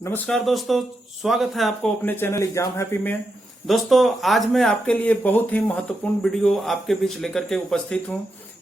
नमस्कार दोस्तों, स्वागत है आपको अपने चैनल एग्जाम हैप्पी में। दोस्तों, आज मैं आपके लिए बहुत ही महत्वपूर्ण वीडियो आपके बीच लेकर के उपस्थित हूं।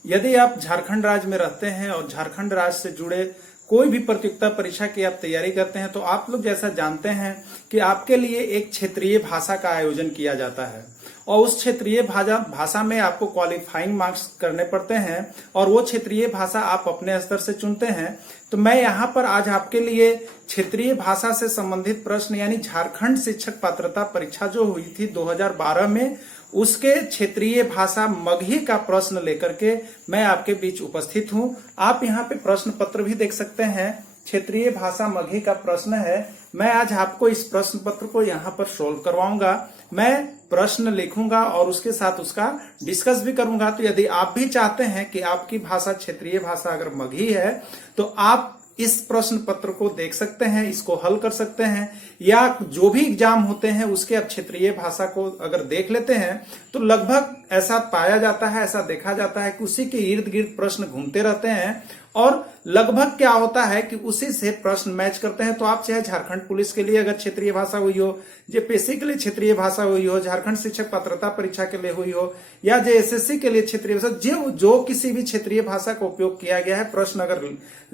यदि आप झारखंड राज्य में रहते हैं और झारखंड राज्य से जुड़े कोई भी प्रतियोगिता परीक्षा की आप तैयारी करते हैं तो आप लोग जैसा जानते हैं कि आपके लिए एक क्षेत्रीय भाषा का आयोजन किया जाता है और उस क्षेत्रीय भाषा में आपको क्वालिफाइंग मार्क्स करने पड़ते हैं और वो क्षेत्रीय भाषा आप अपने स्तर से चुनते हैं। तो मैं यहाँ पर आज आपके लिए क्षेत्रीय भाषा से संबंधित प्रश्न यानी झारखंड शिक्षक पात्रता परीक्षा जो हुई थी 2012 में उसके क्षेत्रीय भाषा मगही का प्रश्न लेकर के मैं आपके बीच उपस्थित हूँ। आप यहाँ पे प्रश्न पत्र भी देख सकते हैं। क्षेत्रीय भाषा मगही का प्रश्न है। मैं आज आपको इस प्रश्न पत्र को यहाँ पर सोल्व करवाऊंगा। मैं प्रश्न लिखूंगा और उसके साथ उसका डिस्कस भी करूंगा। तो यदि आप भी चाहते हैं कि आपकी भाषा क्षेत्रीय भाषा अगर मगही है तो आप इस प्रश्न पत्र को देख सकते हैं, इसको हल कर सकते हैं, या जो भी एग्जाम होते हैं उसके अब क्षेत्रीय भाषा को अगर देख लेते हैं तो लगभग ऐसा पाया जाता है, ऐसा देखा जाता है कि उसी के इर्द गिर्द प्रश्न घूमते रहते हैं और लगभग क्या होता है कि उसी से प्रश्न मैच करते हैं। तो आप चाहे झारखंड पुलिस के लिए अगर क्षेत्रीय भाषा हुई हो, जेपीएससी के लिए क्षेत्रीय भाषा हुई हो, झारखंड शिक्षक पात्रता परीक्षा के लिए हुई हो, या जेएसएससी के लिए क्षेत्रीय भाषा, जो किसी भी क्षेत्रीय भाषा का उपयोग किया गया है, प्रश्न अगर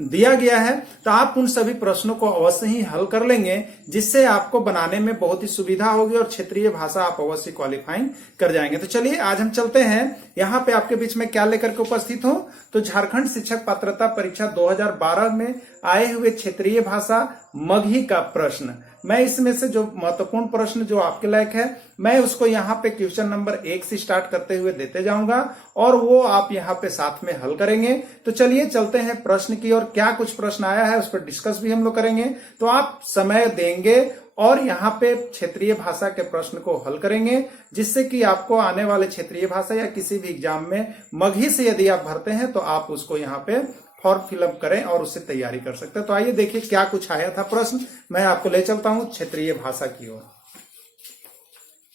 दिया गया है तो आप उन सभी प्रश्नों को अवश्य ही हल कर लेंगे, जिससे आपको बनाने में बहुत ही सुविधा होगी और क्षेत्रीय भाषा आप अवश्य क्वालिफाइंग कर जाएंगे। तो चलिए आज हम चलते हैं। यहाँ पे आपके बीच में क्या लेकर के उपस्थित हूं, तो झारखंड शिक्षक पात्रता परीक्षा 2012 में आए हुए क्षेत्रीय भाषा मगही का प्रश्न, मैं इसमें से जो महत्वपूर्ण प्रश्न जो आपके लायक है मैं उसको यहाँ पे क्वेश्चन नंबर 1 से स्टार्ट करते हुए देते जाऊंगा और वो आप यहाँ पे साथ में हल करेंगे। तो चलिए चलते हैं प्रश्न की और क्या कुछ प्रश्न आया है उस पर डिस्कस भी हम लोग करेंगे। तो आप समय देंगे और यहाँ पे क्षेत्रीय भाषा के प्रश्न को हल करेंगे, जिससे कि आपको आने वाले क्षेत्रीय भाषा या किसी भी एग्जाम में मगही से यदि आप भरते हैं तो आप उसको यहाँ पे फॉर्म फिलअप करें और उससे तैयारी कर सकते हैं। तो आइए देखिए क्या कुछ आया था प्रश्न। मैं आपको ले चलता हूं क्षेत्रीय भाषा की ओर।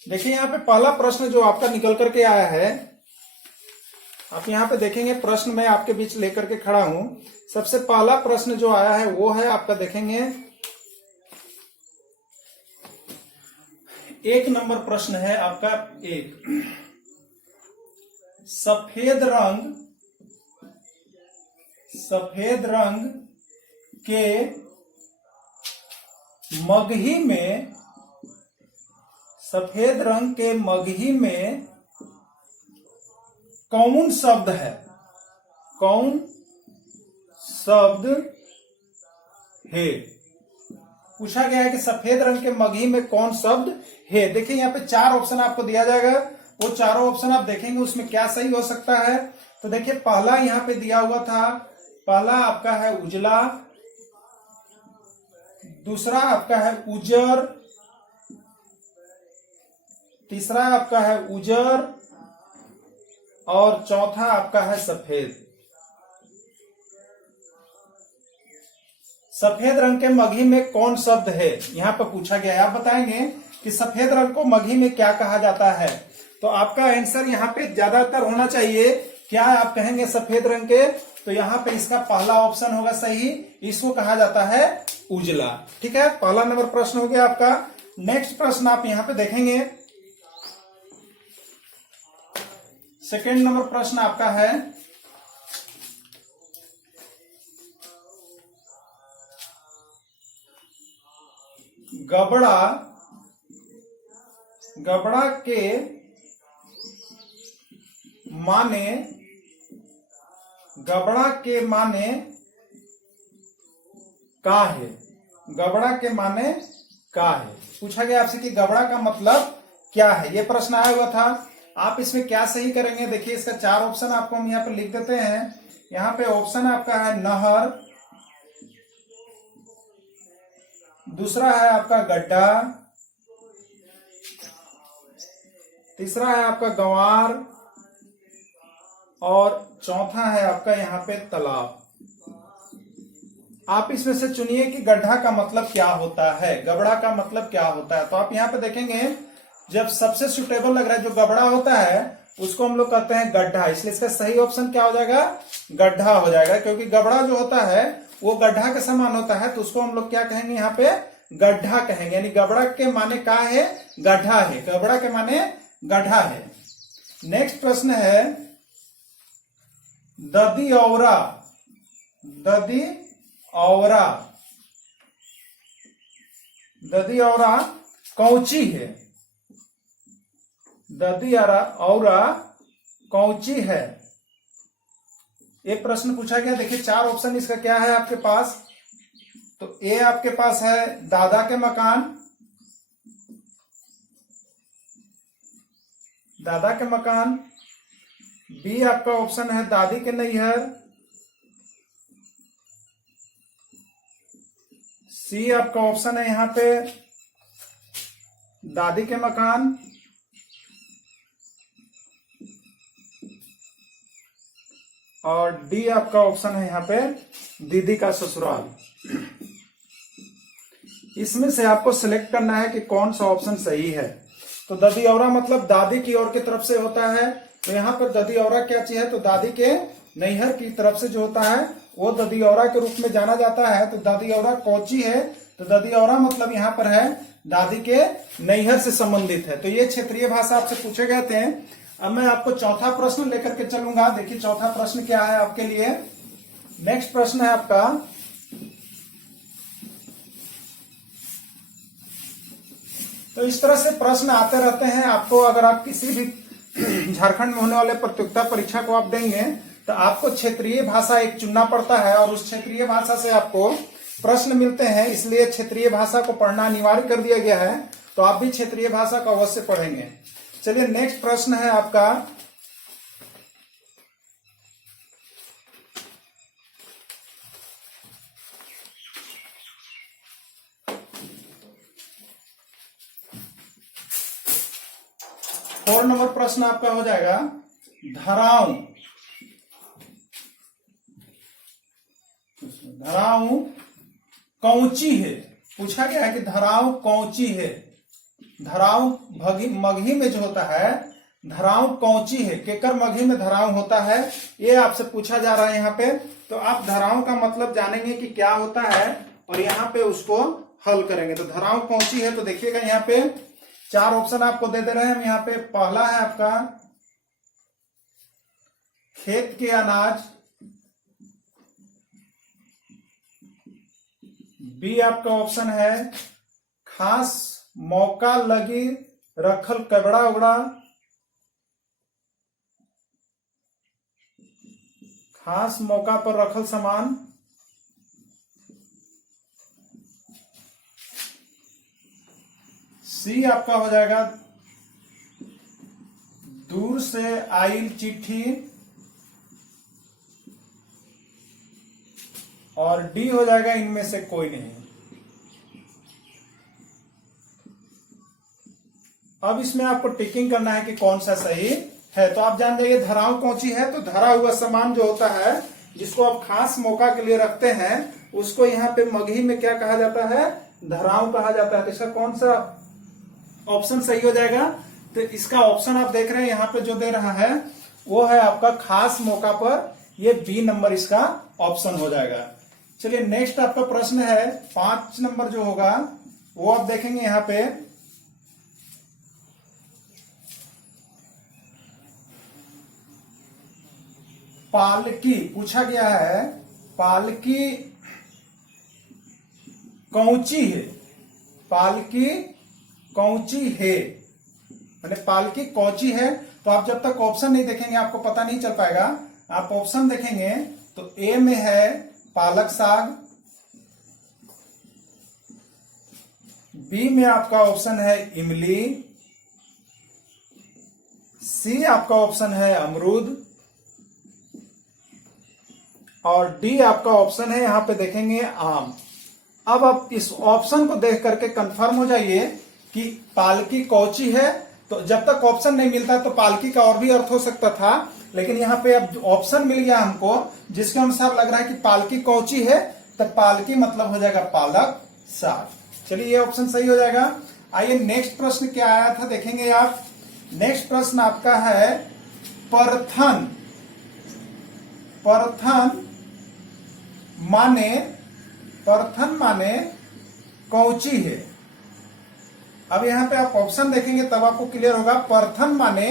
देखिए यहाँ पे पहला प्रश्न जो आपका निकल करके आया है, आप यहाँ पे देखेंगे प्रश्न मैं आपके बीच लेकर के खड़ा हूं। सबसे पहला प्रश्न जो आया है वो है आपका, देखेंगे 1 नंबर प्रश्न है आपका। एक, सफेद रंग के मगही में कौन शब्द है? कौन शब्द है? पूछा गया है कि सफेद रंग के मगही में कौन शब्द है। देखिए यहाँ पे 4 ऑप्शन आपको दिया जाएगा, वो चारों ऑप्शन आप देखेंगे उसमें क्या सही हो सकता है। तो देखिए पहला यहाँ पे दिया हुआ था, पहला आपका है उजला, दूसरा आपका है उजर, तीसरा आपका है उजर और चौथा आपका है सफेद। सफेद रंग के मगही में कौन शब्द है यहाँ पर पूछा गया है। आप बताएंगे कि सफेद रंग को मगही में क्या कहा जाता है। तो आपका आंसर यहाँ पे ज्यादातर होना चाहिए क्या आप कहेंगे सफेद रंग के, तो यहाँ पे इसका पहला ऑप्शन होगा सही, इसको कहा जाता है उजला। ठीक है, पहला नंबर प्रश्न हो गया आपका। नेक्स्ट प्रश्न आप यहाँ पे देखेंगे, सेकंड नंबर प्रश्न आपका है, गबड़ा के माने का है। गबड़ा के माने का है। पूछा गया आपसे कि गबड़ा का मतलब क्या है, ये प्रश्न आया हुआ था। आप इसमें क्या सही करेंगे, देखिए इसका 4 ऑप्शन आपको हम यहाँ पे लिख देते हैं। यहाँ पे ऑप्शन आपका है नहर, दूसरा है आपका गड्ढा, तीसरा है आपका गंवार और चौथा है आपका यहाँ पे तालाब। आप इसमें से चुनिए कि गड्ढा का मतलब क्या होता है, गबड़ा का मतलब क्या होता है। तो आप यहाँ पे देखेंगे जब सबसे सुटेबल लग रहा है जो गबड़ा होता है उसको हम लोग कहते हैं गड्ढा, इसलिए इसका सही ऑप्शन क्या हो जाएगा, गड्ढा हो जाएगा, क्योंकि गबड़ा जो होता है वो गड्ढा के समान होता है, तो उसको हम लोग क्या कहेंगे यहाँ पे, गड्ढा कहेंगे, यानी गबड़ा के माने का है, गड्ढा है, गबड़ा के माने गड्ढा है। नेक्स्ट प्रश्न है ददी औरा, ददी औरा, ददी औरा कौची है, ददी औरा कौची है। एक प्रश्न पूछा गया, देखिए 4 ऑप्शन इसका क्या है आपके पास। तो ए आपके पास है दादा के मकान, दादा के मकान। बी आपका ऑप्शन है दादी के नैहर। सी आपका ऑप्शन है यहां पे दादी के मकान। और डी आपका ऑप्शन है यहां पे दीदी का ससुराल। इसमें से आपको सिलेक्ट करना है कि कौन सा ऑप्शन सही है। तो ददी औरा मतलब दादी की ओर की तरफ से होता है, तो यहाँ पर ददी औरा क्या चीज है, तो दादी के नैहर की तरफ से जो होता है वो ददी औरा के रूप में जाना जाता है। तो दादी औरा कौची है, तो ददी औरा मतलब यहाँ पर है दादी के नैहर से संबंधित है। तो ये क्षेत्रीय भाषा आपसे पूछे गए थे। अब मैं आपको चौथा प्रश्न लेकर के चलूंगा। देखिए चौथा प्रश्न क्या है आपके लिए। नेक्स्ट प्रश्न है आपका तो इस तरह से प्रश्न आते रहते हैं आपको। अगर आप किसी भी झारखंड में होने वाले प्रतियोगिता परीक्षा को आप देंगे तो आपको क्षेत्रीय भाषा एक चुनना पड़ता है और उस क्षेत्रीय भाषा से आपको प्रश्न मिलते हैं, इसलिए क्षेत्रीय भाषा को पढ़ना अनिवार्य कर दिया गया है। तो आप भी क्षेत्रीय भाषा को अवश्य पढ़ेंगे। चलिए नेक्स्ट प्रश्न है आपका फोर नंबर प्रश्न आपका हो जाएगा धराऊ, धराऊ कौची है। पूछा गया है कि धराऊ कौची है। धराऊ मगही में जो होता है धराऊ कौची है, केकर मगही में धराऊ होता है, ये आपसे पूछा जा रहा है यहाँ पे। तो आप धराऊ का मतलब जानेंगे कि क्या होता है और यहाँ पे उसको हल करेंगे। तो धराऊ कौची है, तो देखिएगा यहाँ पे 4 ऑप्शन आपको दे रहे हैं हम यहाँ पे। पहला है आपका खेत के अनाज, बी आपका ऑप्शन है खास मौका लगी रखल कबड़ा उगड़ा, खास मौका पर रखल सामान, सी आपका हो जाएगा दूर से आइल चिट्ठी, और डी हो जाएगा इनमें से कोई नहीं। अब इसमें आपको टिकिंग करना है कि कौन सा सही है। तो आप जान जाइए धराऊ कौची है, तो धरा हुआ सामान जो होता है जिसको आप खास मौका के लिए रखते हैं उसको यहाँ पे मगही में क्या कहा जाता है, धराऊ कहा जाता है। तो इसका कौन सा ऑप्शन सही हो जाएगा, तो इसका ऑप्शन आप देख रहे हैं यहाँ पे जो दे रहा है वो है आपका खास मौका पर, ये बी नंबर इसका ऑप्शन हो जाएगा। चलिए नेक्स्ट आपका प्रश्न है 5 नंबर जो होगा वो आप देखेंगे यहाँ पे पालकी पूछा गया है, पालकी कौची है, पालकी कौची है, मैंने पालकी कौची है। तो आप जब तक ऑप्शन नहीं देखेंगे आपको पता नहीं चल पाएगा। आप ऑप्शन देखेंगे तो ए में है पालक साग, बी में आपका ऑप्शन है इमली, सी आपका ऑप्शन है अमरूद, और डी आपका ऑप्शन है यहां पे देखेंगे आम। अब आप इस ऑप्शन को देख करके कंफर्म हो जाइए कि पालकी कौची है। तो जब तक ऑप्शन नहीं मिलता तो पालकी का और भी अर्थ हो सकता था, लेकिन यहाँ पे अब ऑप्शन मिल गया हमको जिसके अनुसार लग रहा है कि पालकी कौची है, तो पालकी मतलब हो जाएगा पालक साग। चलिए ये ऑप्शन सही हो जाएगा। आइए नेक्स्ट प्रश्न क्या आया था देखेंगे आप। नेक्स्ट प्रश्न आपका है परथन, परथन माने कौची है। अब यहाँ पे आप ऑप्शन देखेंगे तब आपको क्लियर होगा। परथन माने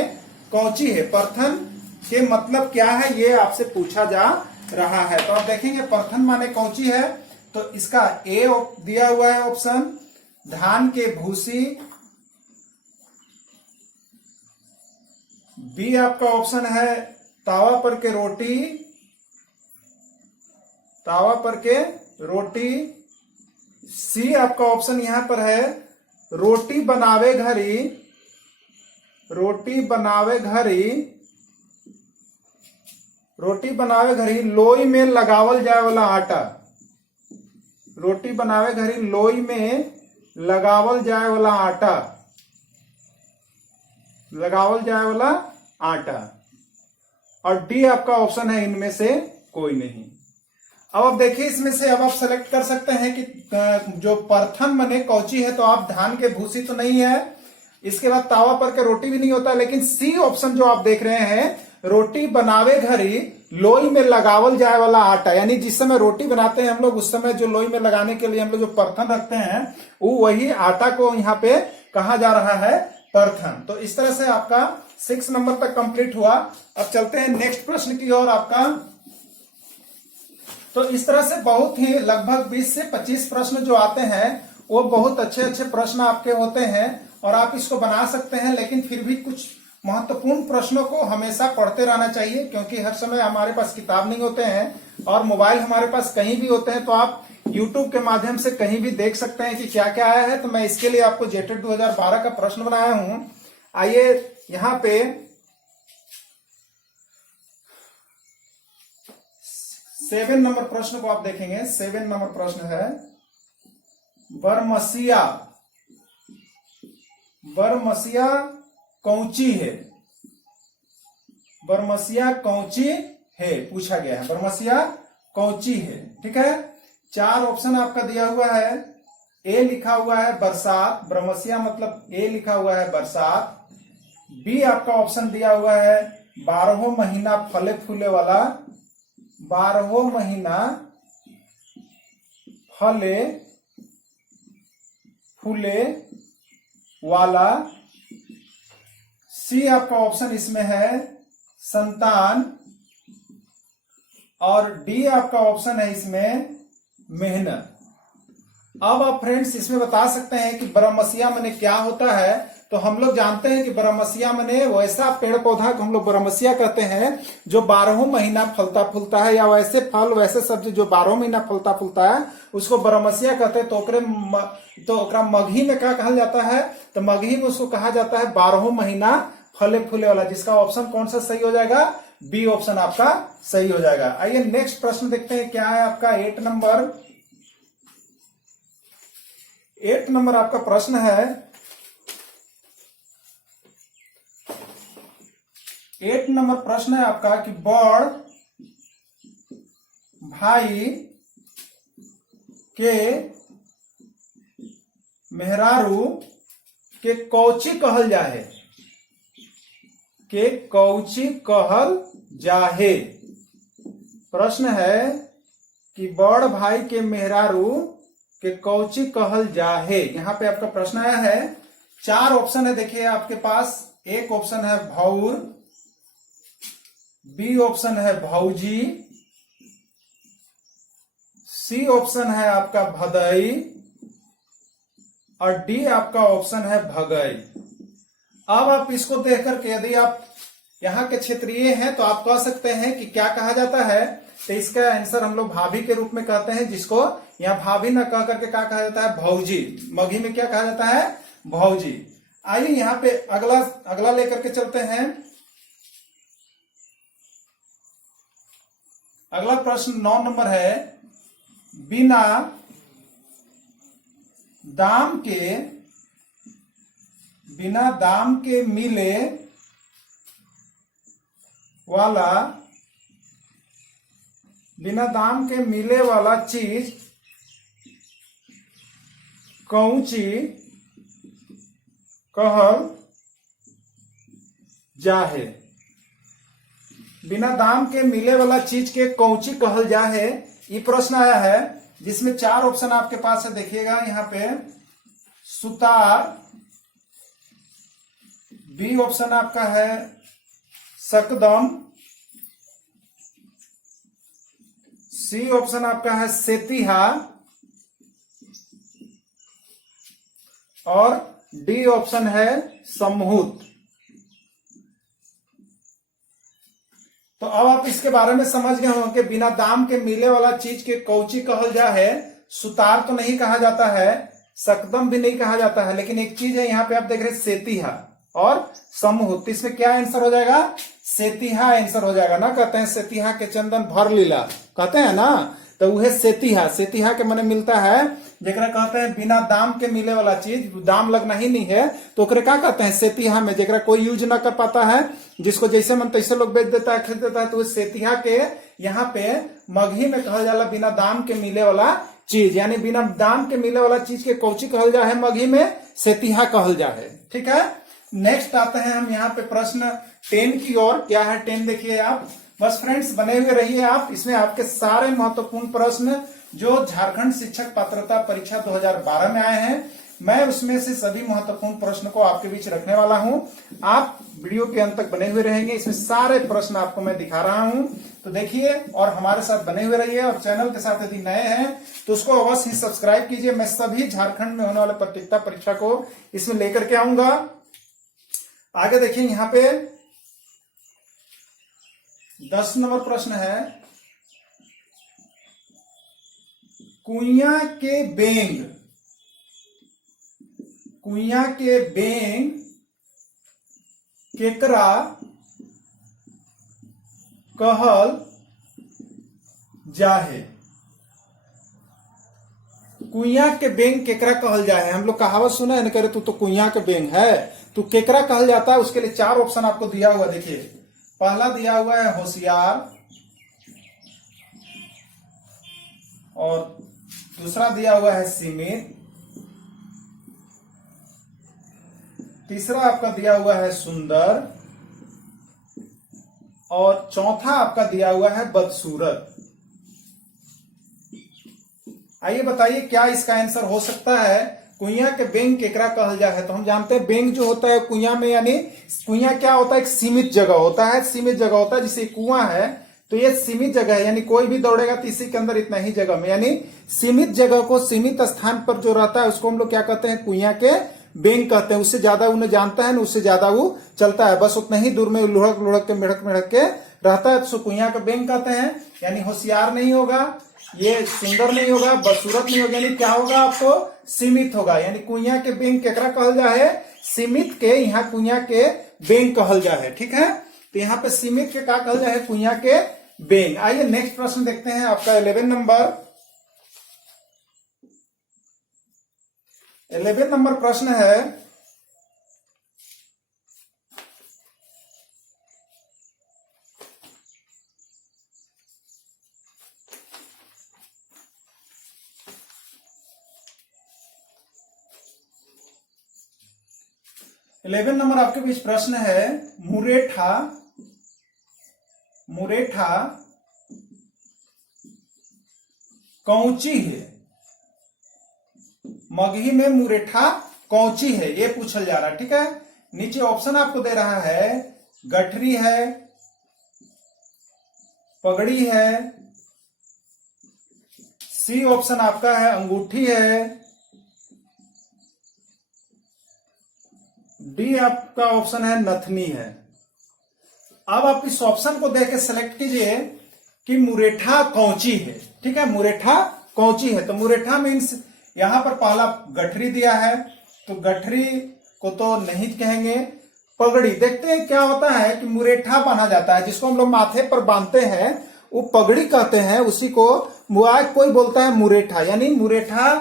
कौची है, परथन के मतलब क्या है ये आपसे पूछा जा रहा है। तो आप देखेंगे परथन माने कौची है, तो इसका ए दिया हुआ है ऑप्शन, धान के भूसी। बी आपका ऑप्शन है तावा पर के रोटी, तावा पर के रोटी। सी आपका ऑप्शन यहां पर है रोटी बनावे घरी, रोटी बनावे घरी, रोटी बनावे घरी लोई में लगावल जाए वाला आटा, रोटी बनावे घरी लोई में लगावल जाए वाला आटा, लगावल जाए वाला आटा। और डी आपका ऑप्शन है इनमें से कोई नहीं। अब आप देखिए इसमें से अब आप सेलेक्ट कर सकते हैं कि जो परथन मने कौची है, तो आप धान के भूसी तो नहीं है, इसके बाद तावा पर के रोटी भी नहीं होता, लेकिन सी ऑप्शन जो आप देख रहे हैं रोटी बनावे घरी लोई में लगावल जाए वाला आटा, यानी जिस समय रोटी बनाते हैं हम लोग उस समय जो लोई में लगाने के लिए हम लोग जो परथन रखते हैं वो वही आटा को यहाँ पे कहा जा रहा है परथन। तो इस तरह से आपका 6 नंबर तक कंप्लीट हुआ। अब चलते हैं नेक्स्ट प्रश्न की ओर आपका। तो इस तरह से बहुत ही लगभग 20 से 25 प्रश्न जो आते हैं वो बहुत अच्छे अच्छे प्रश्न आपके होते हैं और आप इसको बना सकते हैं, लेकिन फिर भी कुछ महत्वपूर्ण प्रश्नों को हमेशा पढ़ते रहना चाहिए, क्योंकि हर समय हमारे पास किताब नहीं होते हैं और मोबाइल हमारे पास कहीं भी होते हैं, तो आप YouTube के माध्यम से कहीं भी देख सकते हैं कि क्या क्या आया है। तो मैं इसके लिए आपको जेटेड 2012 का प्रश्न बनाया हूं। आइए यहाँ पे 7 नंबर प्रश्न को आप देखेंगे। 7 नंबर प्रश्न है बरमसिया, बरमसिया कौची है, बरमसिया कौची है पूछा गया है, बरमसिया कौची है। ठीक है, 4 ऑप्शन आपका दिया हुआ है। ए लिखा हुआ है बरसात, बरमसिया मतलब ए लिखा हुआ है बरसात। बी आपका ऑप्शन दिया हुआ है 12 महीना फले फूले वाला, 12 महीना फले फूले वाला। सी आपका ऑप्शन इसमें है संतान, और डी आपका ऑप्शन है इसमें मेहनत। अब आप फ्रेंड्स इसमें बता सकते हैं कि बरमसिया मने क्या होता है। तो हम लोग जानते हैं कि बरमसिया मने वैसा पेड़ पौधा को हम लोग बरमसिया कहते हैं जो 12 महीना फलता फूलता है, या वैसे फल वैसे सब्जी जो 12 महीना फलता फूलता है उसको बरमसिया कहते हैं। तो ओकरा मगही में क्या कहा जाता है, तो मगही में उसको कहा जाता है 12 महीना फले फूले वाला, जिसका ऑप्शन कौन सा सही हो जाएगा, बी ऑप्शन आपका सही हो जाएगा। आइए नेक्स्ट प्रश्न देखते हैं क्या है आपका 8 नंबर। 8 नंबर आपका प्रश्न है, 8 नंबर प्रश्न है आपका कि बड़ भाई के मेहरारू के कौची कहल जाहे, के कौची कहल जाहे। प्रश्न है कि बड़ भाई के मेहरारू के कौची कहल जाहे। यहां पे आपका प्रश्न आया है। 4 ऑप्शन है देखिए आपके पास। एक ऑप्शन है भौर, बी ऑप्शन है भौजी, सी ऑप्शन है आपका भदई, और डी आपका ऑप्शन है भगई। अब आप इसको देख करके यदि आप यहाँ के क्षेत्रीय हैं तो आप कह सकते हैं कि क्या कहा जाता है, तो इसका आंसर हम लोग भाभी के रूप में कहते हैं, जिसको यहाँ भाभी न कह करके क्या कहा जाता है, भौजी। मगही में क्या कहा जाता है, भौजी। आइए यहाँ पे अगला लेकर के चलते हैं। अगला प्रश्न 9 नंबर है, बिना दाम के मिले वाला, बिना दाम के मिले वाला चीज कौची कहल जाहे। बिना दाम के मिले वाला चीज के कौची कहल जाहे, ये प्रश्न आया है। जिसमें 4 ऑप्शन आपके पास है। देखिएगा यहाँ पे सुतार, बी ऑप्शन आपका है सकदम, सी ऑप्शन आपका है सेतिहा और डी ऑप्शन है समहूत। तो अब आप इसके बारे में समझ गए होंगे, बिना दाम के मिले वाला चीज के कौची कहल जा है। सुतार तो नहीं कहा जाता है, सकदम भी नहीं कहा जाता है, लेकिन एक चीज है यहाँ पे आप देख रहे सेतिहा और समहूत। इसमें क्या आंसर हो जाएगा? सेतिहा आंसर हो जाएगा ना। कहते हैं सेतिहा के चंदन भर लीला, कहते हैं ना, तो वह सेतिहा, सेतिहा के मने मिलता है जेकरा कहते हैं बिना दाम के मिले वाला चीज, दाम लगना ही नहीं है तो ओकरे क्या कहते हैं? सेतिहा में। जेकरा कोई यूज ना कर पाता है, जिसको जैसे मन तैसे लोग बेच देता है, खरीद देता है, तो वो सेतिहा के यहाँ पे मगही में कहल जाला बिना दाम के मिले वाला चीज। यानी बिना दाम के मिले वाला चीज के कौची कहल जा है? मगही में सेतिहा कहल जा है। ठीक है, नेक्स्ट आते हैं हम यहाँ पे प्रश्न 10 की ओर। क्या है 10 देखिए आप, बस फ्रेंड्स बने हुए रहिए आप। इसमें आपके सारे महत्वपूर्ण प्रश्न जो झारखंड शिक्षक पात्रता परीक्षा 2012 में आए हैं, मैं उसमें से सभी महत्वपूर्ण प्रश्न को आपके बीच रखने वाला हूं। आप वीडियो के अंत तक बने हुए रहेंगे, इसमें सारे प्रश्न आपको मैं दिखा रहा हूं, तो देखिए और हमारे साथ बने हुए रहिए। और चैनल के साथ यदि नए हैं तो उसको अवश्य ही सब्सक्राइब कीजिए। मैं सभी झारखंड में होने वाले प्रतियोगिता परीक्षा को इसमें लेकर के आऊंगा। आगे देखिए यहाँ पे 10 नंबर प्रश्न है, कुइया के बेंग, कुइया के बेंग केकरा कहल जाहे? कुइया के बेंग केकरा कहल जाए? हम लोग कहावत सुना है ना, करे तू तो कुइया के बेंग है, तू केकरा कहल जाता है? उसके लिए 4 ऑप्शन आपको दिया हुआ। देखिए पहला दिया हुआ है होशियार, और दूसरा दिया हुआ है सीमित, तीसरा आपका दिया हुआ है सुंदर, और चौथा आपका दिया हुआ है बदसूरत। आइए बताइए क्या इसका आंसर हो सकता है? कुइया के बेंग केकरा कहल जा है? तो हम जानते हैं बेंग जो होता है कुइया में, यानी कुइया क्या होता है? एक सीमित जगह होता है, सीमित जगह होता है। जैसे कुआं है तो ये सीमित जगह है, यानी कोई भी दौड़ेगा तो इसी के अंदर इतना ही जगह में, यानी सीमित जगह को, सीमित स्थान पर जो रहता है उसको हम लोग क्या कहते हैं? कुइया के बेंग कहते हैं। उससे ज्यादा उन्हें जानता है ना, उससे ज्यादा वो चलता है, बस उतना ही दूर में लुढ़क लुढ़क के मिढ़क मिढ़क के रहता है, तो कुइया का बेंग कहते हैं। यानी होशियार नहीं होगा, ये सुंदर नहीं होगा, बदसूरत नहीं होगा, यानी क्या होगा? आपको सीमित होगा। यानी कुइया के बेंग केकरा कहल जा है? सीमित के यहाँ कुइया के बेंग कहल जा है। ठीक है, तो यहाँ पे सीमित के क्या कहल जा है? कुइया के बेंग। आइए नेक्स्ट प्रश्न देखते हैं, आपका 11 नंबर। 11 नंबर प्रश्न है, आपके बीच प्रश्न है, मुरेठा, मुरेठा कौची है? मगही में मुरेठा कौची है, ये पूछल जा रहा है। ठीक है, नीचे ऑप्शन आपको दे रहा है, गठरी है, पगड़ी है, सी ऑप्शन आपका है अंगूठी है, डी आपका ऑप्शन है नथनी है। अब आप इस ऑप्शन को देख के सिलेक्ट कीजिए कि मुरेठा कौची है। ठीक है, मुरेठा कौची है, तो मुरेठा मीन्स यहां पर पहला गठरी दिया है, तो गठरी को तो नहीं कहेंगे। पगड़ी, देखते हैं क्या होता है कि मुरेठा बांधा जाता है, जिसको हम लोग माथे पर बांधते हैं वो पगड़ी कहते हैं, उसी को कोई बोलता है मुरेठा। यानी मुरेठा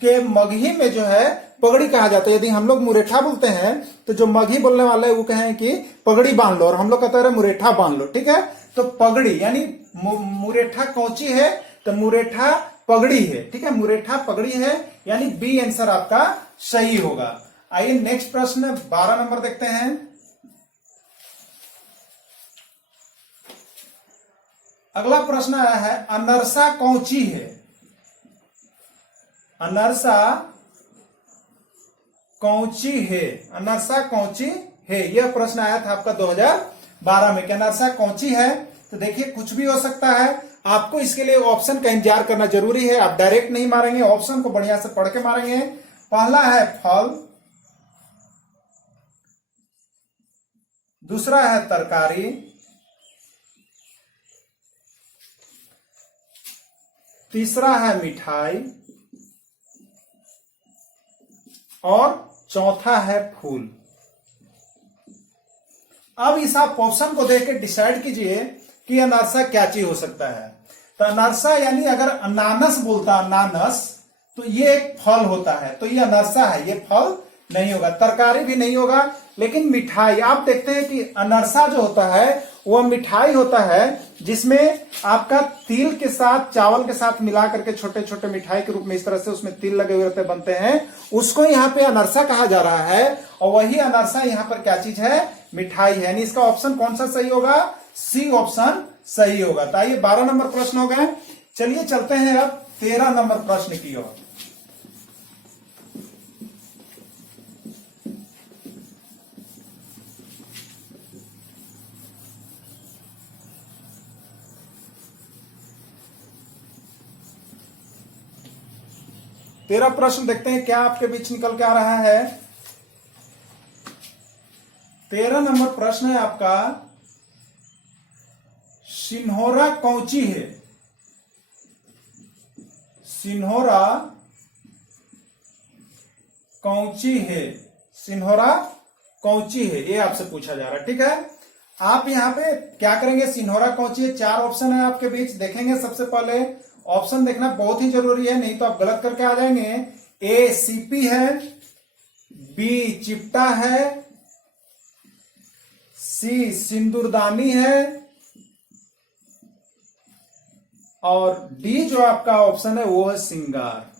के मगही में जो है पगड़ी कहा जाता है। यदि हम लोग मुरेठा बोलते हैं तो जो मगही बोलने वाले हैं वो कहें कि पगड़ी बांध लो, और हम लोग कहते हैं मुरेठा बांध लो। ठीक है, तो पगड़ी यानी मुरेठा कौची है? तो मुरेठा पगड़ी है। ठीक है, मुरेठा पगड़ी है, यानी बी आंसर आपका सही होगा। आइए नेक्स्ट प्रश्न 12 नंबर देखते हैं। अगला प्रश्न आया है, अनरसा कौची है? अनरसा कौची है, अनरसा कौची है, यह प्रश्न आया था आपका 2012 में कि अनरसा कौची है। तो देखिए कुछ भी हो सकता है, आपको इसके लिए ऑप्शन का इंतजार करना जरूरी है। आप डायरेक्ट नहीं मारेंगे, ऑप्शन को बढ़िया से पढ़ के मारेंगे। पहला है फल, दूसरा है तरकारी, तीसरा है मिठाई और चौथा है फूल। अब इस आप ऑप्शन को देख के डिसाइड कीजिए कि अनारसा क्या चीज हो सकता है। तो अनारसा यानी अगर अनानस बोलता, अनानस, तो ये एक फल होता है, तो ये अनारसा है, ये फल नहीं होगा। तरकारी भी नहीं होगा, लेकिन मिठाई, आप देखते हैं कि अनरसा जो होता है वह मिठाई होता है जिसमें आपका तिल के साथ, चावल के साथ मिला करके छोटे छोटे मिठाई के रूप में इस तरह से उसमें तिल लगे हुए रहते बनते हैं, उसको यहाँ पे अनरसा कहा जा रहा है। और वही अनरसा यहाँ पर क्या चीज है, मिठाई है। यानी इसका ऑप्शन कौन सा सही होगा, सी ऑप्शन सही होगा। तो आइए 12 नंबर प्रश्न हो गए। चलिए चलते हैं अब 13 नंबर प्रश्न की ओर। तेरा प्रश्न देखते हैं क्या आपके बीच निकल के आ रहा है। 13 नंबर प्रश्न है आपका, सिन्होरा कौची है, सिन्होरा कौची है, सिन्होरा कौची है, ये आपसे पूछा जा रहा है। ठीक है, आप यहां पे क्या करेंगे, सिन्होरा कौची है, 4 ऑप्शन है आपके बीच, देखेंगे। सबसे पहले ऑप्शन देखना बहुत ही जरूरी है, नहीं तो आप गलत करके आ जाएंगे। ए सीपी है, बी चिपटा है, सी सिंदूरदानी है और डी जो आपका ऑप्शन है वो है सिंगार।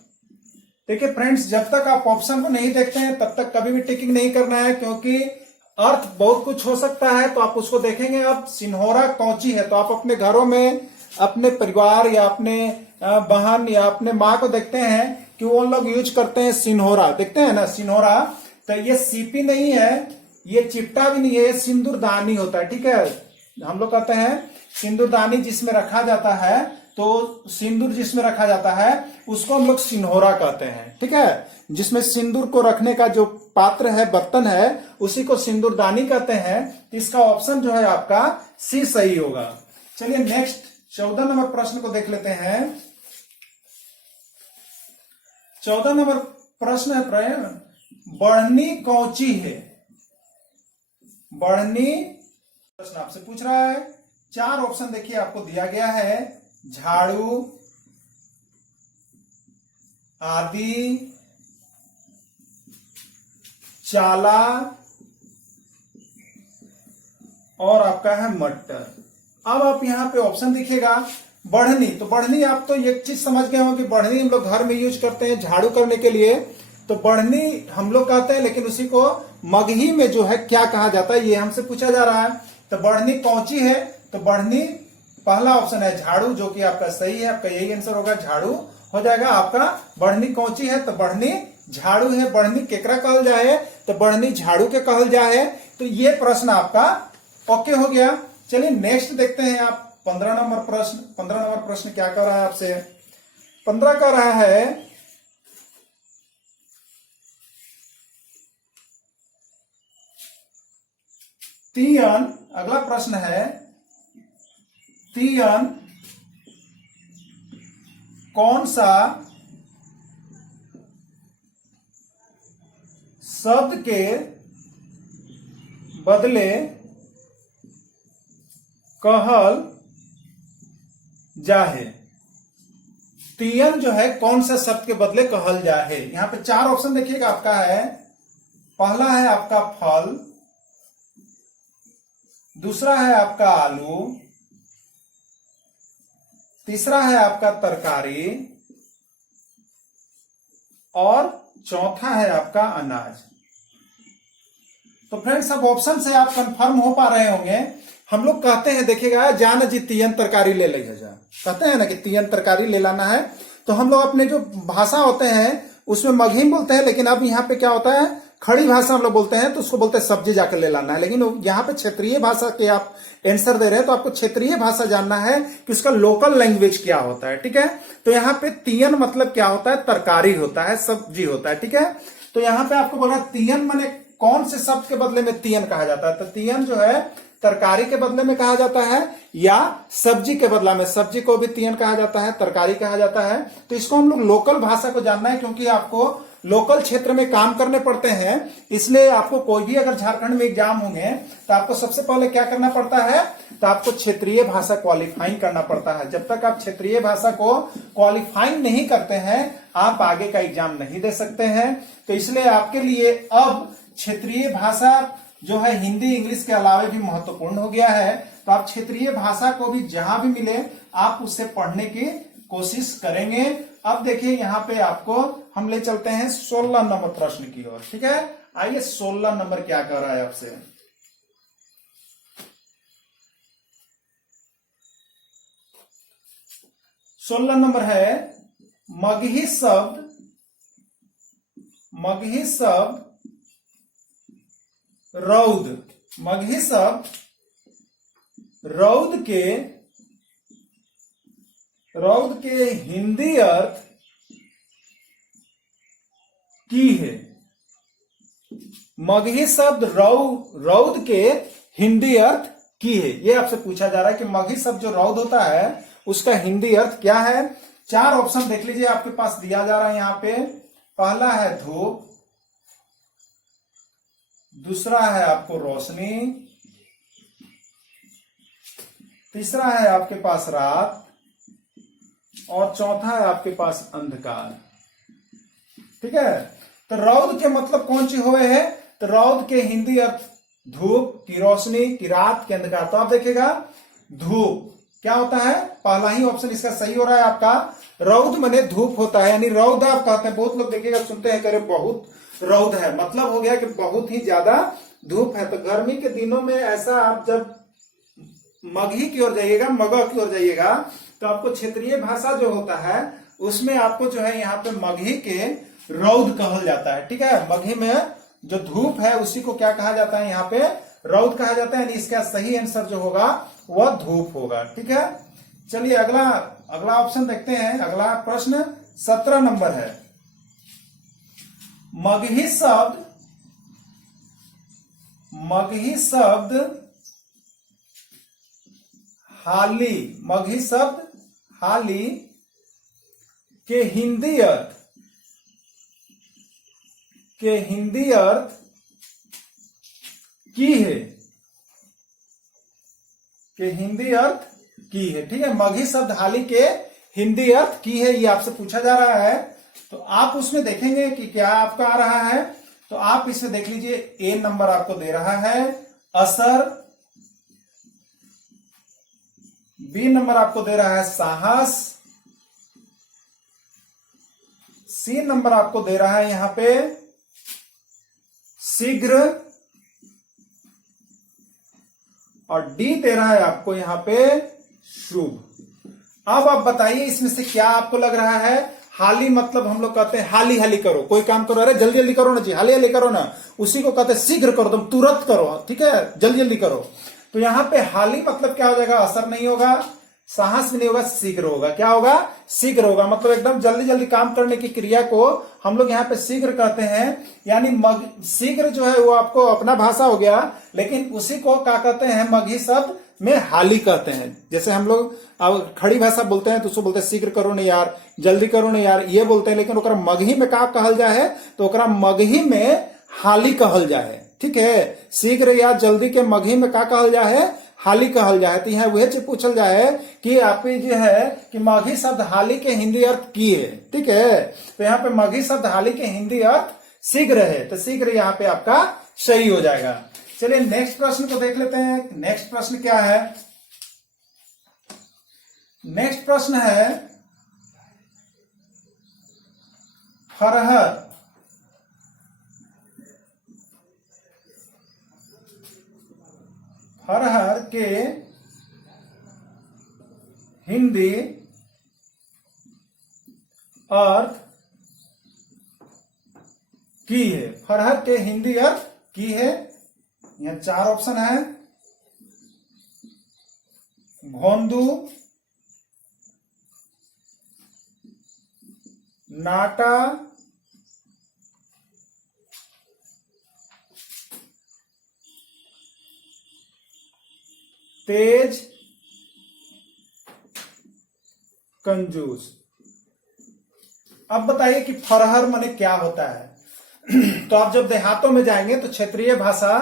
देखिए फ्रेंड्स, जब तक आप ऑप्शन को नहीं देखते हैं तब तक कभी भी टिकिंग नहीं करना है, क्योंकि अर्थ बहुत कुछ हो सकता है, तो आप उसको देखेंगे। अब सिन्होरा कौची है, तो आप अपने घरों में अपने परिवार या अपने बहन या अपने माँ को देखते हैं कि वो लोग यूज करते हैं सिन्होरा, देखते हैं ना सिन्होरा। तो ये सीपी नहीं है, ये चिपटा भी नहीं है, ये सिंदूरदानी होता है। ठीक है, हम लोग कहते हैं सिंदूरदानी जिसमें रखा जाता है, तो सिंदूर जिसमें रखा जाता है उसको हम लोग सिन्होरा कहते हैं। ठीक है, जिसमें सिंदूर को रखने का जो पात्र है, बर्तन है, उसी को सिंदूरदानी कहते हैं। इसका ऑप्शन जो है आपका सी सही होगा। चलिए नेक्स्ट 14 नंबर प्रश्न को देख लेते हैं। 14 नंबर प्रश्न है, बढ़नी कौची है, बढ़नी प्रश्न आपसे पूछ रहा है। 4 ऑप्शन देखिए आपको दिया गया है, झाड़ू, आदि, चाला और आपका है मटर। अब आप यहां पे ऑप्शन देखिएगा, बढ़नी, तो बढ़नी आप तो एक चीज समझ गए हो कि बढ़नी हम लोग घर में यूज करते हैं झाड़ू करने के लिए, तो बढ़नी हम लोग कहते हैं, लेकिन उसी को मगही में जो है क्या कहा जाता है ये हमसे पूछा जा रहा है। तो बढ़नी कौची है, तो बढ़नी पहला ऑप्शन है झाड़ू, जो कि आपका सही है, आपका यही आंसर होगा, झाड़ू हो जाएगा आपका। बढ़नी कौची है, तो बढ़नी झाड़ू है। बढ़नी केकरा कहल जाए, तो बढ़नी झाड़ू के कहल जाए। तो ये प्रश्न आपका ओके हो गया। चलिए नेक्स्ट देखते हैं आप 15 नंबर प्रश्न। 15 नंबर प्रश्न क्या कर रहा है आपसे, 15 कह रहा है, तीयन, अगला प्रश्न है, तीयन कौन सा शब्द के बदले कहल जाहे। तीयन जो है कौन सा शब्द के बदले कहल जाहे। यहां पे 4 ऑप्शन देखिएगा आपका है। पहला है आपका फल, दूसरा है आपका आलू, तीसरा है आपका तरकारी और चौथा है आपका अनाज। तो फ्रेंड्स अब ऑप्शन से आप कंफर्म हो पा रहे होंगे। हम लोग कहते हैं, देखिएगा, जान जी तीयन तरकारी ले ले जा, कहते हैं ना कि तीयन तरकारी ले लाना है। तो हम लोग अपने जो भाषा होते हैं उसमें मगही बोलते हैं, लेकिन अब यहाँ पे क्या होता है, खड़ी भाषा हम लोग बोलते हैं तो उसको बोलते हैं सब्जी जाकर ले लाना है। लेकिन यहाँ पे क्षेत्रीय भाषा के आप आंसर दे रहे हैं तो आपको क्षेत्रीय भाषा जानना है कि उसका लोकल लैंग्वेज क्या होता है। ठीक है, तो यहाँ पे तियन मतलब क्या होता है, तरकारी होता है, सब्जी होता है। ठीक है, तो यहाँ पे आपको बोला तियन माने कौन से शब्द के बदले में तियन कहा जाता है, तो तियन जो है तरकारी के बदले में कहा जाता है या सब्जी के बदला में, सब्जी को भी तियन कहा जाता है, तरकारी कहा जाता है। तो इसको हम लोग लोकल भाषा को जानना है, क्योंकि आपको लोकल क्षेत्र में काम करने पड़ते हैं, इसलिए आपको कोई भी अगर झारखंड में एग्जाम होंगे तो आपको सबसे पहले क्या करना पड़ता है, तो आपको क्षेत्रीय भाषा क्वालिफाइंग करना पड़ता है। जब तक आप क्षेत्रीय भाषा को क्वालिफाइंग नहीं करते हैं आप आगे का एग्जाम नहीं दे सकते हैं। तो इसलिए आपके लिए अब क्षेत्रीय भाषा जो है हिंदी इंग्लिश के अलावा भी महत्वपूर्ण हो गया है। तो आप क्षेत्रीय भाषा को भी जहां भी मिले आप उससे पढ़ने की कोशिश करेंगे। अब देखिए यहाँ पे आपको हम ले चलते हैं 16 नंबर प्रश्न की ओर। ठीक है, आइए 16 नंबर क्या कह रहा है आपसे। सोलह नंबर है मगही शब्द रौद। मगही शब्द रौद के हिंदी अर्थ की है। मगही शब्द रौद के हिंदी अर्थ की है, ये आपसे पूछा जा रहा है कि मगही शब्द जो रौद होता है उसका हिंदी अर्थ क्या है। 4 ऑप्शन देख लीजिए आपके पास दिया जा रहा है यहाँ पे। पहला है धूप, दूसरा है आपको रोशनी, तीसरा है आपके पास रात और चौथा है आपके पास अंधकार। ठीक है, तो रौद के मतलब कौन सी हुए है, तो रौद के हिंदी अर्थ धूप की, रोशनी की, रात के, अंधकार। तो आप देखिएगा धूप क्या होता है, पहला ही ऑप्शन इसका सही हो रहा है आपका। रौद माने धूप होता है, यानी रौद आप कहते हैं। बहुत लोग देखिएगा सुनते हैं करे बहुत रौद है, मतलब हो गया कि बहुत ही ज्यादा धूप है। तो गर्मी के दिनों में ऐसा आप जब मगही की ओर जाइएगा, मगह की ओर जाइएगा, तो आपको क्षेत्रीय भाषा जो होता है उसमें आपको जो है यहाँ पे मगही के रौद कहल जाता है। ठीक है, मगही में जो धूप है उसी को क्या कहा जाता है, यहाँ पे रौद कहा जाता है। यानी इसका सही आंसर जो होगा वह धूप होगा। ठीक है, चलिए अगला ऑप्शन देखते हैं। अगला प्रश्न 17 नंबर है। मगही शब्द हाली, मगही शब्द हाली के हिंदी अर्थ की है, के हिंदी अर्थ की है। ठीक है, मगही शब्द हाली के हिंदी अर्थ की है, ये आपसे पूछा जा रहा है। तो आप उसमें देखेंगे कि क्या आपका आ रहा है, तो आप इसमें देख लीजिए। ए नंबर आपको दे रहा है असर, बी नंबर आपको दे रहा है साहस, सी नंबर आपको दे रहा है यहां पे शीघ्र, और डी दे रहा है आपको यहां पे शुभ। अब आप बताइए इसमें से क्या आपको लग रहा है। हाली मतलब हम लोग कहते हैं हाली हाली करो, कोई काम करो, अरे जल्दी जल्दी करो ना जी, हाली हाली करो ना, उसी को कहते हैं शीघ्र करो, तुम तुरंत करो। ठीक है, जल्दी जल्दी करो। तो यहां पे हाली मतलब क्या हो जाएगा, असर नहीं होगा, साहस भी नहीं होगा, शीघ्र होगा। क्या होगा, शीघ्र होगा। मतलब एकदम जल्दी जल्दी काम करने की क्रिया को हम लोग यहाँ पे शीघ्र कहते हैं। यानी शीघ्र जो है वो आपको अपना भाषा हो गया, लेकिन उसी को क्या कहते हैं, मगही शब्द में हाली कहते हैं। जैसे हम लोग अब खड़ी भाषा बोलते हैं तो उसको बोलते हैं शीघ्र करो नहीं यार, जल्दी करो नहीं यार, ये बोलते हैं। लेकिन ओकरा मगही में का कहल जाए, तो ओकरा मगही में हाली कहल जाए। ठीक है, शीघ्र या जल्दी के मगही में का कहल जाए, हाली कहल जाए। तो यहाँ वह चीज पूछल जाए कि आप जो है कि मगही शब्द हाली के हिंदी अर्थ की है। ठीक है, तो यहाँ पे मगही शब्द हाली के हिंदी अर्थ शीघ्र है, तो शीघ्र यहाँ पे आपका सही हो जाएगा। चलिए नेक्स्ट प्रश्न को देख लेते हैं। नेक्स्ट प्रश्न क्या है, नेक्स्ट प्रश्न है फरहर। फरहर के हिंदी अर्थ की है। फरहर के हिंदी अर्थ की है। यहां 4 ऑप्शन है। भोंदू, नाटा, तेज, कंजूस। अब बताइए कि फरहर माने क्या होता है। तो आप जब देहातों में जाएंगे तो क्षेत्रीय भाषा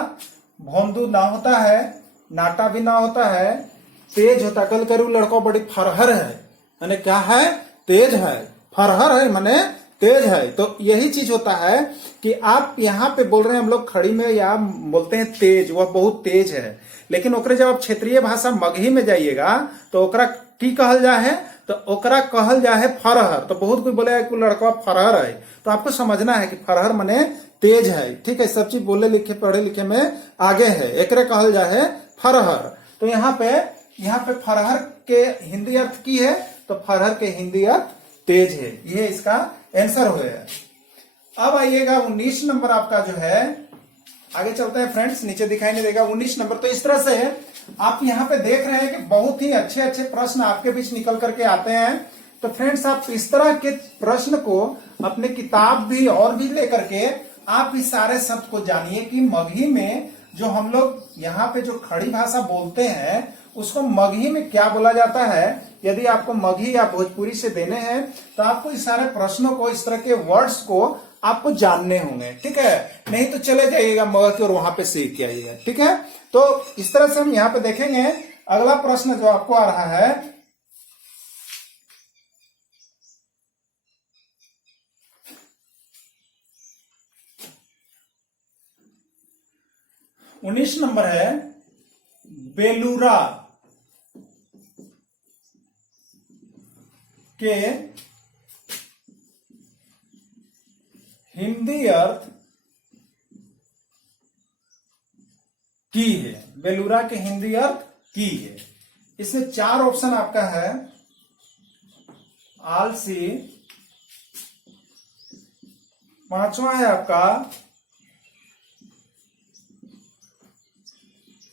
भोंदू ना होता है, नाटा भी ना होता है, तेज होता। कल करू लड़कों बड़ी फरहर है, माने क्या है, तेज है। फरहर है माने तेज है। तो यही चीज होता है कि आप यहाँ पे बोल रहे हैं हम लोग खड़ी में, या बोलते हैं तेज, वह बहुत तेज है। लेकिन ओकरे जब आप क्षेत्रीय भाषा मगही में जाइएगा तो ओकरा की कहल जा है, तो ओकरा कहल जा है फरहर। तो बहुत कोई बोलेगा कि लड़का फरहर है, तो आपको समझना है कि फरहर माने तेज है। ठीक है, सब चीज बोले लिखे पढ़े लिखे में आगे है, एकरे कहल जा है फरहर। तो यहाँ पे फरहर के हिंदी अर्थ की है, तो फरहर के हिंदी अर्थ तेज है। ये इसका आंसर हो गया। अब आइएगा 19 नंबर आपका जो है, आगे चलते हैं फ्रेंड्स, नीचे दिखाई नहीं देगा 19 नंबर। तो इस तरह से आप यहाँ पे देख रहे हैं कि बहुत ही अच्छे अच्छे प्रश्न आपके बीच निकल करके आते हैं। तो फ्रेंड्स, आप इस तरह के प्रश्न को अपने किताब भी और भी लेकर के आप इस सारे शब्द को जानिए कि मगही में जो हम लोग यहाँ पे जो खड़ी भाषा बोलते हैं उसको मगही में क्या बोला जाता है। यदि आपको मगही या भोजपुरी से देने हैं तो आपको इस सारे प्रश्नों को, इस तरह के वर्ड्स को आपको जानने होंगे। ठीक है, नहीं तो चले जाइएगा मगह की और वहां पे सीख के आइएगा। ठीक है, तो इस तरह से हम यहाँ पे देखेंगे। अगला प्रश्न जो आपको आ रहा है, उन्नीस नंबर है, बेलूरा के हिंदी अर्थ की है। बेलूरा के हिंदी अर्थ की है। इसमें 4 ऑप्शन आपका है। आलसी, पांचवा है आपका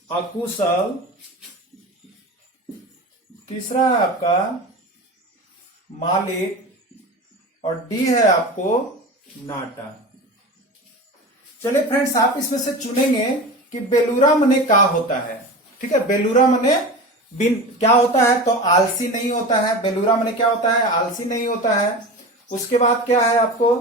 अकुशल, तीसरा है आपका मालिक, और डी है आपको नाटा। चलिए फ्रेंड्स, आप इसमें से चुनेंगे कि बेलूरा मने क्या होता है। ठीक है, बेलूरा मने क्या होता है, तो आलसी नहीं होता है। बेलूरा मने क्या होता है, आलसी नहीं होता है। उसके बाद क्या है आपको,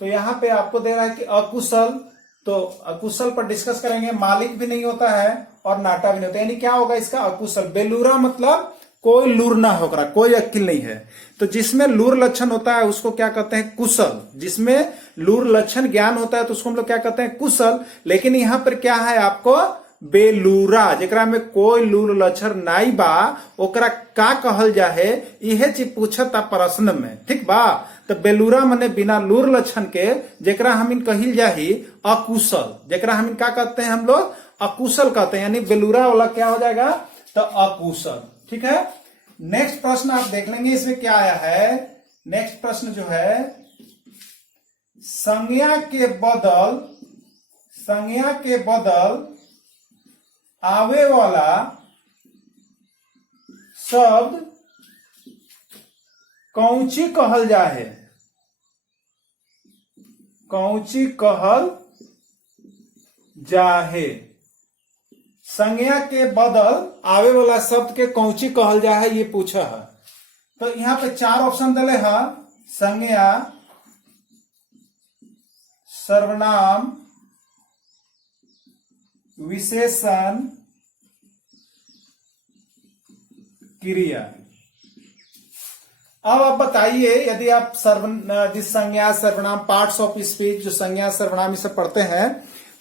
तो यहां पे आपको दे रहा है कि अकुशल, तो अकुशल पर डिस्कस करेंगे। मालिक भी नहीं होता है और नाटा भी नहीं होता, यानी क्या होगा इसका, अकुशल। बेलूरा मतलब कोई लूर ना होगा, कोई अक्ल नहीं है। तो जिसमें लूर लक्षण होता है उसको क्या कहते हैं, कुशल। जिसमें लूर लक्षण ज्ञान होता है तो उसको हम लोग क्या कहते हैं, कुशल। लेकिन यहां पर क्या है आपको, बेलूरा, जेकरा में कोई लूर लक्षण नाई बा, ओकरा का कहल जाए, यह चीज पूछता प्रश्न में। ठीक बा, तो बेलूरा मने बिना लूर लक्षण के, जेकरा हम कहल जाही अकुशल। जेकरा हम क्या कहते हैं, हम लोग अकुशल कहते हैं, यानी बेलूरा वाला क्या हो जाएगा, तो अकुशल। ठीक है, नेक्स्ट प्रश्न आप देख लेंगे इसमें क्या आया है। नेक्स्ट प्रश्न जो है, संज्ञा के बदल आवे वाला शब्द कौची कहल जाए। कौची कहल जाहे, संज्ञा के बदल आवे वाला शब्द के कौची कहल जाए, ये पूछा है। तो यहां पे 4 ऑप्शन दिले है। संज्ञा, सर्वनाम, विशेषण, क्रिया। अब आप बताइए, यदि आप संज्ञा, सर्वनाम, पार्ट्स ऑफ स्पीच, जो संज्ञा सर्वनाम इसे पढ़ते हैं,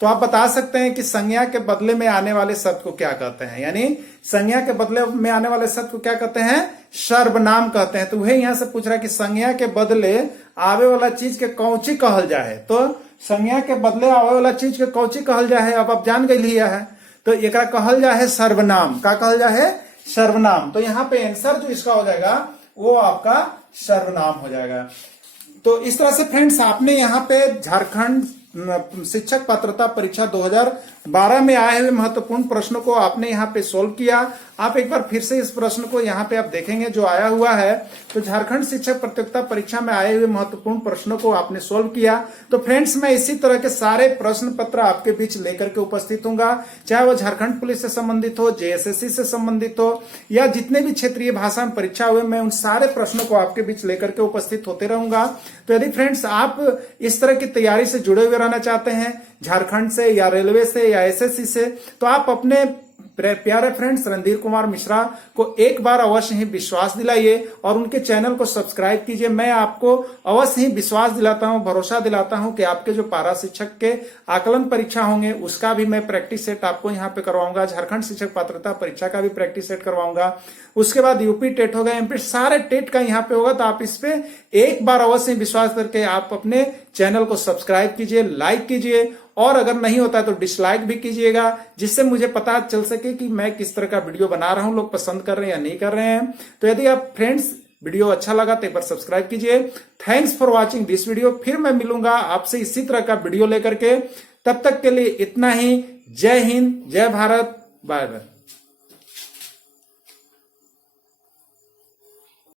तो आप बता सकते हैं कि संज्ञा के बदले में आने वाले शब्द को क्या कहते हैं। यानी संज्ञा के बदले में आने वाले शब्द को क्या कहते हैं, सर्वनाम कहते हैं। तो वही यहां से पूछ रहा है कि संज्ञा के बदले आवे वाला चीज के कौची कहल जाए। तो संज्ञा के बदले आवे वाला चीज के कौची कहल जाए, अब आप जान गए लिया है। तो एक कहल जाए सर्वनाम। का कहल जाए, सर्वनाम। तो यहाँ पे आंसर जो इसका हो जाएगा वो आपका सर्वनाम हो जाएगा। तो इस तरह से फ्रेंड्स आपने यहाँ पे झारखंड शिक्षक पात्रता परीक्षा 2012 में आए हुए महत्वपूर्ण प्रश्नों को आपने यहाँ पे सोल्व किया। आप एक बार फिर से इस प्रश्न को यहाँ पे आप देखेंगे जो आया हुआ है, तो झारखंड शिक्षक प्रतियोगिता परीक्षा में आए हुए महत्वपूर्ण प्रश्नों को आपने सोल्व किया। तो फ्रेंड्स मैं इसी तरह के सारे प्रश्न पत्र आपके बीच लेकर के उपस्थित हूँ, चाहे वो झारखंड पुलिस से संबंधित हो, जेएसएससी से संबंधित हो, या जितने भी क्षेत्रीय भाषा में परीक्षा हुए, मैं उन सारे प्रश्नों को आपके बीच लेकर के उपस्थित होते रहूंगा। तो यदि फ्रेंड्स आप इस तरह की तैयारी से जुड़े हुए रहना चाहते हैं, झारखंड से या रेलवे से या एसएससी से, तो आप अपने प्यारे फ्रेंड्स रणधीर कुमार मिश्रा को एक बार अवश्य ही विश्वास दिलाइए और उनके चैनल को सब्सक्राइब कीजिए। मैं आपको अवश्य ही विश्वास दिलाता हूं, भरोसा दिलाता हूं कि आपके जो पारा शिक्षक के आकलन परीक्षा होंगे उसका भी मैं प्रैक्टिस सेट आपको यहाँ पे करवाऊंगा, झारखंड शिक्षक पात्रता परीक्षा का भी प्रैक्टिस सेट करवाऊंगा। उसके बाद यूपी टेट होगा, एमपी, सारे टेट का यहाँ पे होगा। तो आप इस पे एक बार अवश्य विश्वास करके आप अपने चैनल को सब्सक्राइब कीजिए, लाइक कीजिए, और अगर नहीं होता है तो डिसलाइक भी कीजिएगा, जिससे मुझे पता चल सके कि मैं किस तरह का वीडियो बना रहा हूं, लोग पसंद कर रहे हैं या नहीं कर रहे हैं। तो यदि आप फ्रेंड्स वीडियो अच्छा लगा तो एक बार सब्सक्राइब कीजिए। Thanks for watching this video. फिर मैं मिलूंगा आपसे इसी तरह का वीडियो लेकर के। तब तक के लिए इतना ही। जय हिंद, जय भारत, बाय बाय।